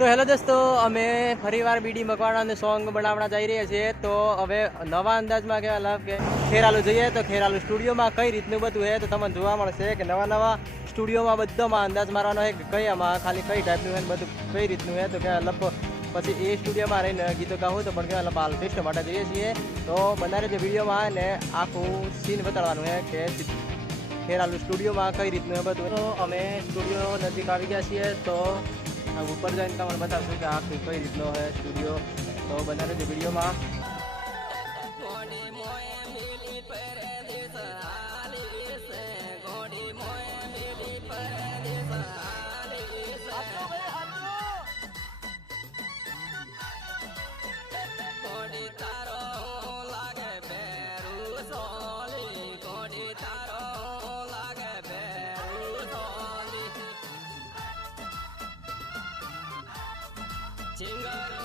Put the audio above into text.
તો હેલો દોસ્તો, અમે ફરીવાર બીડી મકવાણાનું સોંગ બનાવવા જઈ રહ્યા છીએ. તો હવે નવા અંદાજમાં કે મતલબ કે ખેરાલુ જઈએ તો ખેરાલુ સ્ટુડિયોમાં કઈ રીતનું બધું છે તો તમને જોવા મળશે કે નવા સ્ટુડિયોમાં બધામાં અંદાજ મારવાનો છે કે કયામાં ખાલી કઈ ટાઈપનું છે બધું કઈ રીતનું છે. તો કે મતલબ પછી એ સ્ટુડિયોમાં રહીને ગીતો ગાવું તો પણ કે મતલબ હાલ ટેસ્ટ માટે જઈએ છીએ. તો બનારે જે વિડીયોમાં ને આખું સીન બતાડવાનું છે કે ખેરાલુ સ્ટુડિયોમાં કઈ રીતનું બધું. તો અમે સ્ટુડિયો નજીક આવી ગયા છીએ. તો ઉપર જઈને તમને બતાવશું કે આ કઈ રીતનો છે સ્ટુડિયો. તો બનારે જે વિડીયોમાં Jingle